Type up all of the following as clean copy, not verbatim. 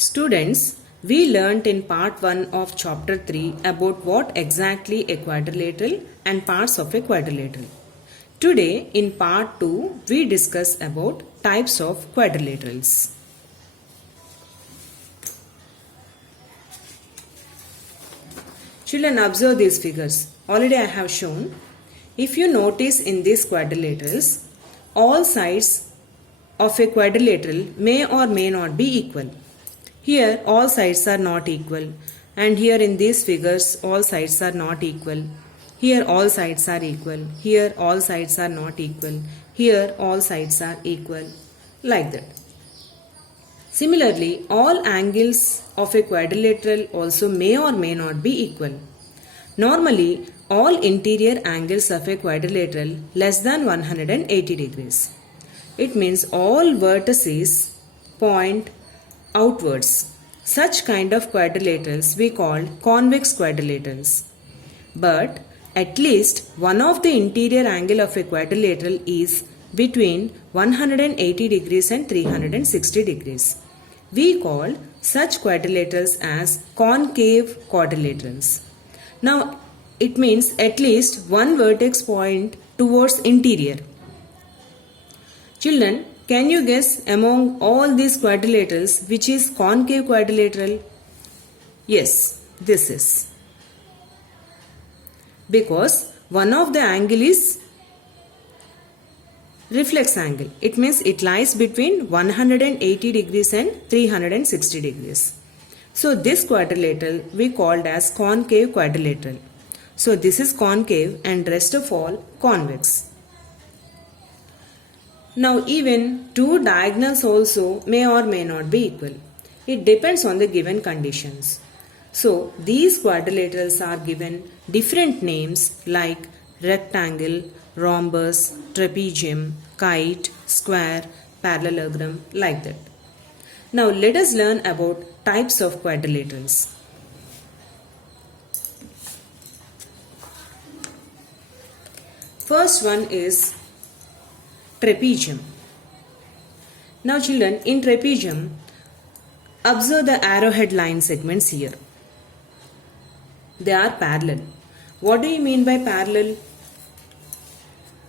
Students, we learnt in part 1 of chapter 3 about what exactly a quadrilateral and parts of a quadrilateral. Today in part 2 we discuss about types of quadrilaterals. Children, observe these figures. Already I have shown. If you notice in these quadrilaterals, all sides of a quadrilateral may or may not be equal. Here all sides are not equal, and here in these figures all sides are not equal. Here all sides are equal. Here all sides are not equal. Here all sides are equal. Like that. Similarly, all angles of a quadrilateral also may or may not be equal. Normally, all interior angles of a quadrilateral less than 180 degrees. It means all vertices point outwards. Such kind of quadrilaterals we call convex quadrilaterals. But at least one of the interior angle of a quadrilateral is between 180 degrees and 360 degrees. We call such quadrilaterals as concave quadrilaterals. Now it means at least one vertex point towards interior. Children, can you guess among all these quadrilaterals which is concave quadrilateral? Yes, this is. Because one of the angle is reflex angle. It means it lies between 180 degrees and 360 degrees. So this quadrilateral we called as concave quadrilateral. So this is concave and rest of all convex. Now even two diagonals also may or may not be equal. It depends on the given conditions. So these quadrilaterals are given different names like rectangle, rhombus, trapezium, kite, square, parallelogram, like that. Now let us learn about types of quadrilaterals. First one is trapezium. Now children, in trapezium, observe the arrowhead line segments here. They are parallel. What do you mean by parallel?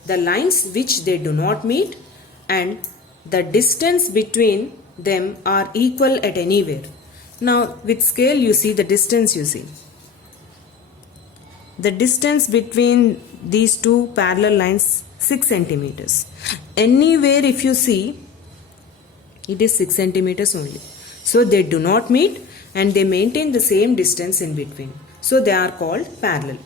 The lines which they do not meet and the distance between them are equal at anywhere. Now with scale you see the distance you see. The distance between these two parallel lines 6 centimeters. Anywhere if you see, it is 6 centimeters only. So they do not meet and they maintain the same distance in between. So they are called parallel.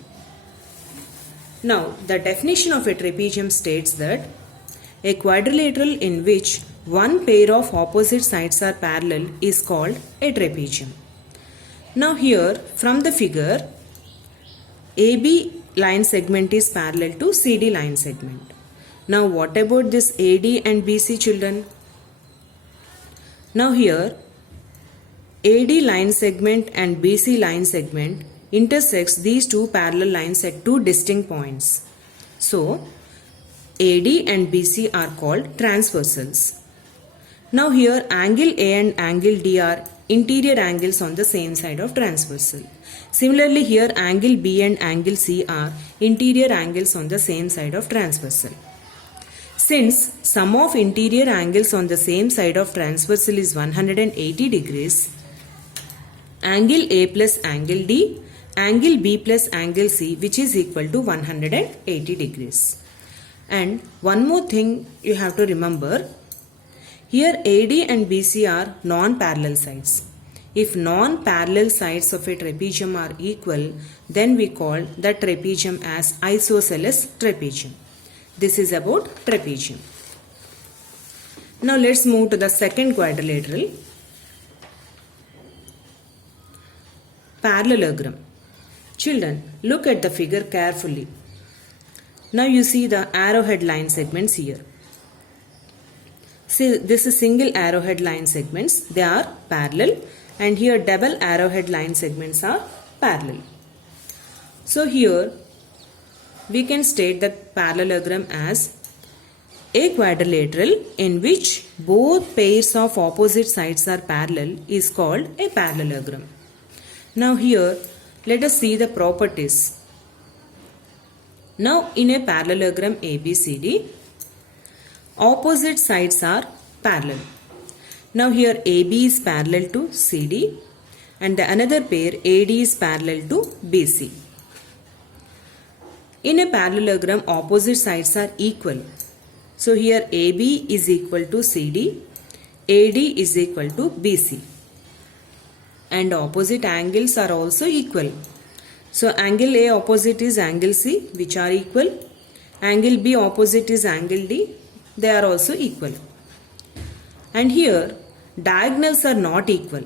Now the definition of a trapezium states that a quadrilateral in which one pair of opposite sides are parallel is called a trapezium. Now here from the figure, AB line segment is parallel to CD line segment. Now what about this AD and BC children? Now here AD line segment and BC line segment intersects these two parallel lines at two distinct points. So AD and BC are called transversals. Now here angle A and angle D are interior angles on the same side of transversal. Similarly here angle B and angle C are interior angles on the same side of transversal. Since sum of interior angles on the same side of transversal is 180 degrees, angle A plus angle D, angle B plus angle C, which is equal to 180 degrees. And one more thing you have to remember, here AD and BC are non-parallel sides. If non-parallel sides of a trapezium are equal, then we call the trapezium as isosceles trapezium. This is about trapezium. Now let's move to the second quadrilateral, parallelogram. Children, look at the figure carefully. Now you see the arrowhead line segments here. See, this is single arrowhead line segments. They are parallel, and here double arrowhead line segments are parallel. So here we can state the parallelogram as A quadrilateral in which both pairs of opposite sides are parallel is called a parallelogram. Now here let us see the properties. Now in a parallelogram ABCD, opposite sides are parallel. Now here AB is parallel to CD and the another pair AD is parallel to BC. In a parallelogram, opposite sides are equal. So here AB is equal to CD, AD is equal to BC. And opposite angles are also equal. So angle A opposite is angle C, which are equal. Angle B opposite is angle D, they are also equal. And here diagonals are not equal.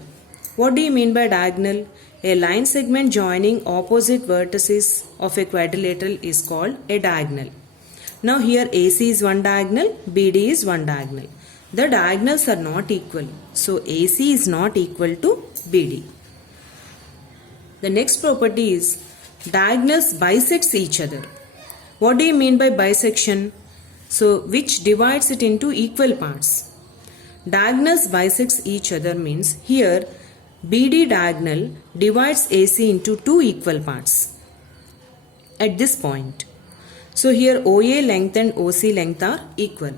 What do you mean by diagonal? A line segment joining opposite vertices of a quadrilateral is called a diagonal. Now here AC is one diagonal, BD is one diagonal. The diagonals are not equal. So AC is not equal to BD. The next property is diagonals bisects each other. What do you mean by bisection? So which divides it into equal parts. Diagonals bisects each other means here BD diagonal divides AC into two equal parts at this point. So here OA length and OC length are equal.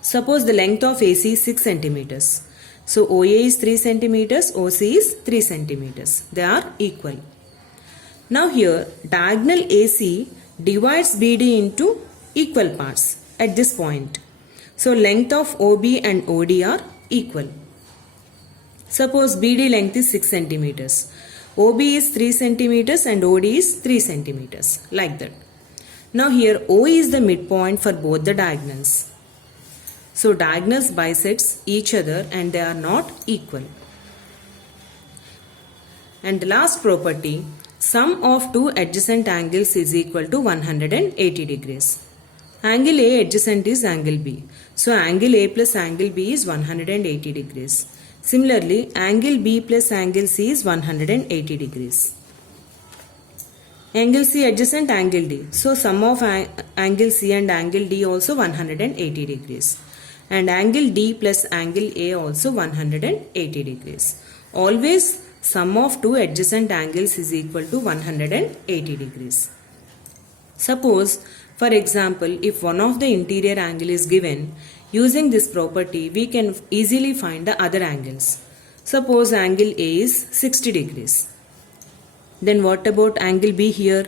Suppose the length of AC is 6 centimeters. So OA is 3 centimeters, OC is 3 centimeters. They are equal. Now here diagonal AC divides BD into equal parts at this point. So length of OB and OD are equal. Suppose BD length is 6 centimeters. OB is 3 centimeters and OD is 3 centimeters. Like that. Now here O is the midpoint for both the diagonals. So diagonals bisects each other and they are not equal. And the last property, sum of two adjacent angles is equal to 180 degrees. Angle A adjacent is angle B. So angle A plus angle B is 180 degrees. Similarly, angle B plus angle C is 180 degrees. Angle C adjacent angle D. So sum of angle C and angle D also 180 degrees. And angle D plus angle A also 180 degrees. Always sum of two adjacent angles is equal to 180 degrees. Suppose, for example, if one of the interior angle is given, using this property we can easily find the other angles. Suppose angle A is 60 degrees. Then what about angle B here?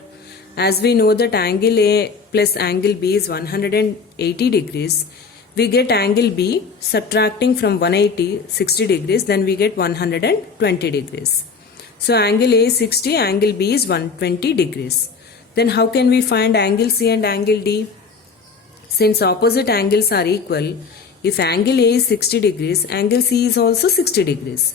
As we know that angle A plus angle B is 180 degrees, we get angle B subtracting from 180, 60 degrees, then we get 120 degrees. So angle A is 60, angle B is 120 degrees. Then how can we find angle C and angle D? Since opposite angles are equal, if angle A is 60 degrees, angle C is also 60 degrees.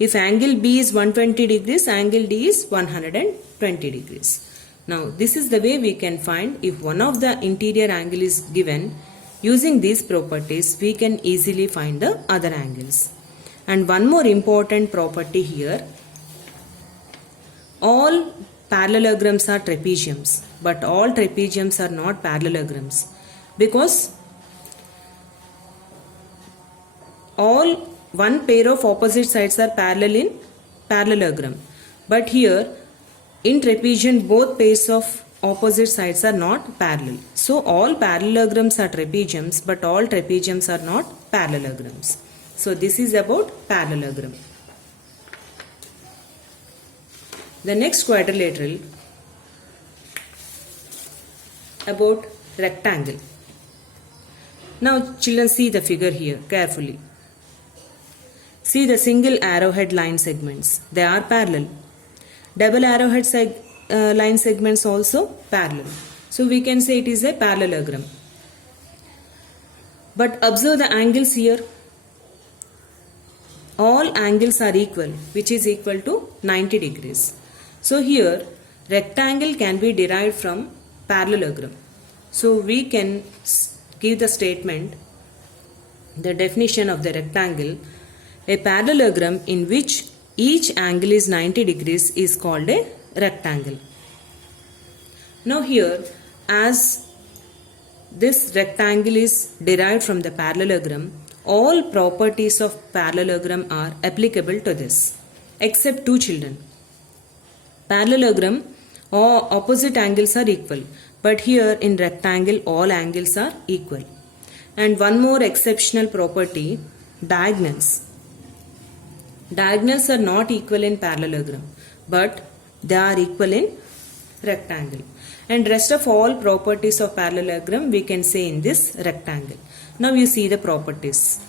If angle B is 120 degrees, angle D is 120 degrees. Now this is the way we can find if one of the interior angle is given. Using these properties, we can easily find the other angles. And one more important property here, all parallelograms are trapeziums, but all trapeziums are not parallelograms, because all one pair of opposite sides are parallel in parallelogram, but here in trapezium both pairs of opposite sides are not parallel. So all parallelograms are trapeziums, but all trapeziums are not parallelograms. So this is about parallelogram. The next quadrilateral about rectangle. Now children, see the figure here carefully. See the single arrowhead line segments. They are parallel. Double arrowhead line segments also parallel. So we can say it is a parallelogram. But observe the angles here. All angles are equal, which is equal to 90 degrees. So here rectangle can be derived from parallelogram. So we can give the statement, the definition of the rectangle. A parallelogram in which each angle is 90 degrees is called a rectangle. Now here, as this rectangle is derived from the parallelogram, all properties of parallelogram are applicable to this, except two children. Parallelogram, all opposite angles are equal, but here in rectangle all angles are equal. And one more exceptional property, diagonals. Diagonals are not equal in parallelogram, but they are equal in rectangle. And rest of all properties of parallelogram we can say in this rectangle. Now you see the properties.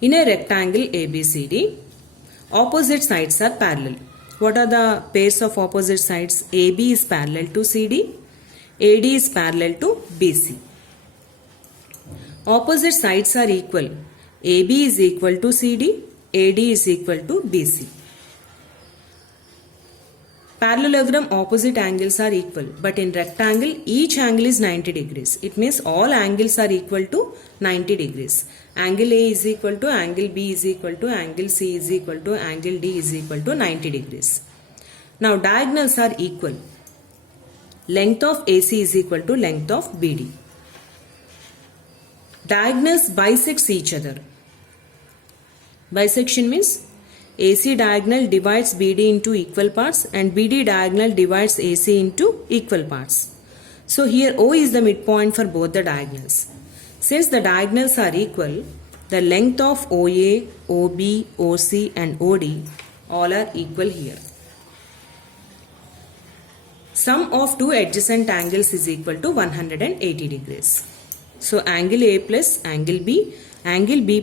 In a rectangle ABCD, opposite sides are parallel. What are the pairs of opposite sides? AB is parallel to CD, AD is parallel to BC. Opposite sides are equal. AB is equal to CD, AD is equal to BC. Parallelogram opposite angles are equal, but in rectangle each angle is 90 degrees. It means all angles are equal to 90 degrees. Angle A is equal to angle B is equal to angle C is equal to angle D is equal to 90 degrees. Now diagonals are equal. Length of AC is equal to length of BD. Diagonals bisects each other. Bisection means AC diagonal divides BD into equal parts and BD diagonal divides AC into equal parts. So here O is the midpoint for both the diagonals. Since the diagonals are equal, the length of OA, OB, OC and OD all are equal here. Sum of two adjacent angles is equal to 180 degrees. So angle A plus angle B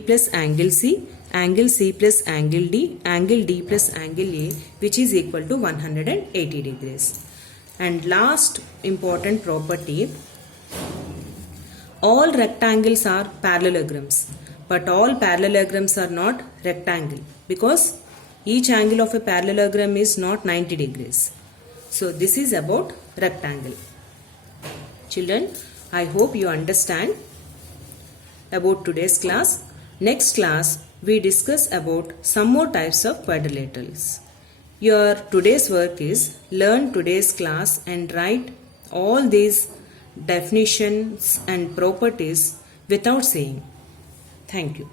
plus angle C, angle C plus angle D plus angle A, which is equal to 180 degrees. And last important property, all rectangles are parallelograms, but all parallelograms are not rectangle because each angle of a parallelogram is not 90 degrees. So this is about rectangle. Children, I hope you understand about today's class. Next class, we discuss about some more types of quadrilaterals. Your today's work is learn today's class and write all these definitions and properties without saying. Thank you.